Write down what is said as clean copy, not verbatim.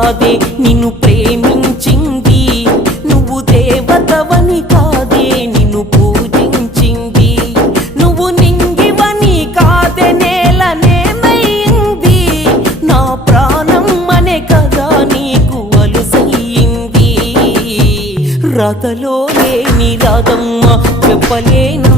కాదే నిన్ను ప్రేమించింది, నువ్వు దేవతవని కాదే నిన్ను పూజించింది, నువ్వు నింగివని కాదే నేలనేమైంది, నా ప్రాణం అనే కదా నీకు అలుసయ్యింది. రాతలో లేని రాధమ్మ చెప్పలేను